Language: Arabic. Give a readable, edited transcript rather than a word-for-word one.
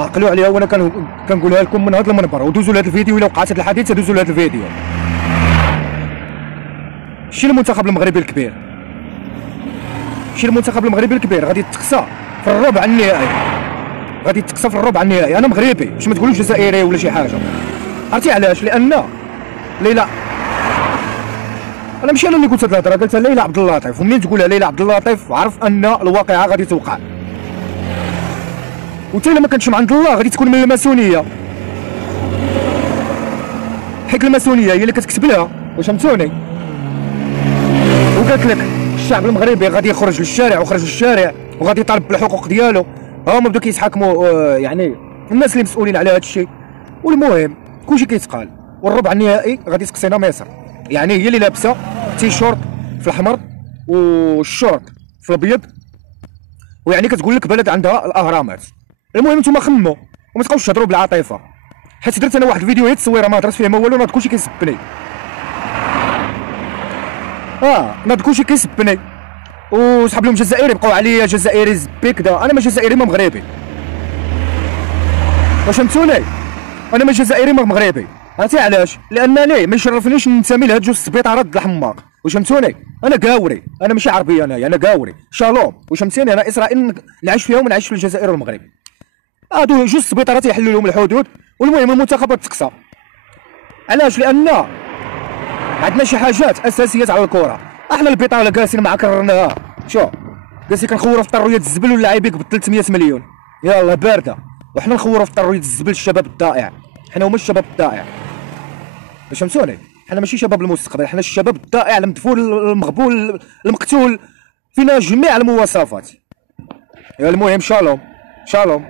عقلوا عليها، وانا كنقولها لكم من هذا المنبر، ودوزوا لهذا الفيديو الا وقعت هذه الحادثه، دوزوا لهذا الفيديو. شي المنتخب المغربي الكبير، شي المنتخب المغربي الكبير غادي تقصى في الربع النهائي، غادي تقصى في الربع النهائي. انا مغربي، باش ما تقولوش جزائري ولا شي حاجه. عرفتي علاش؟ لان ليلى، انا ماشي انا اللي قلت هاد الهضره، قالتها ليلى عبد اللطيف، ومنين تقولها ليلى عبد اللطيف عرف ان الواقعه غادي توقع، وتا الا ما كانتش من عند الله غادي تكون من الماسونيه، حيت الماسونيه هي اللي كتكتب لها. واش فهمتوني؟ وقالت لك الشعب المغربي غادي يخرج للشارع، وخرج للشارع وغادي يطالب بالحقوق ديالو. هما بداو كيتحاكموا يعني الناس اللي مسؤولين على هذا الشيء. والمهم كلشي كيتقال، والربع النهائي غادي تقصينا مصر. يعني هي اللي لابسه تيشورت في الاحمر والشورت في الابيض، ويعني كتقول لك بلد عندها الاهرامات. المهم نتوما خمموا وما تبقاوش تهضروا بالعاطفه، حيت درت انا واحد الفيديو هي تصويره ما هضرت فيها ما والو، ناض كلشي كيسبني. ناض كلشي كيسبني، وصحاب لهم جزائري بقاو عليا جزائري زبي كدا. انا ما جزائري ما مغربي، واش فهمتوني؟ انا ما جزائري ما مغربي. عرفتي علاش؟ لان ليه ما يشرفنيش ننتمي لهاد جوج السبيطارات د الحماق. واش فهمتوني؟ انا قاوري، انا ماشي عربي، انا قاوري شالوم. واش فهمتيني؟ انا اسرائيل نعيش فيها وما نعيش في الجزائر والمغرب. هادو جوج السبيطارات يحلوا لهم الحدود. والمهم المنتخبات تقصى. علاش؟ لان عندنا شي حاجات اساسيات على الكره. احنا البطاله جالسين مع كررناها، شوف جالسين كنخوروا في طرويه الزبل واللاعبين ب 300 مليون، يلا بارده. وحنا نخوروا في طرويه الزبل الشباب الضائع. حنا هما الشباب الضائع، واش فهمتوني؟ حنا ماشي شباب المستقبل، حنا الشباب الضائع المدفون المغبول المقتول، فينا جميع المواصفات. المهم شالوم شالوم.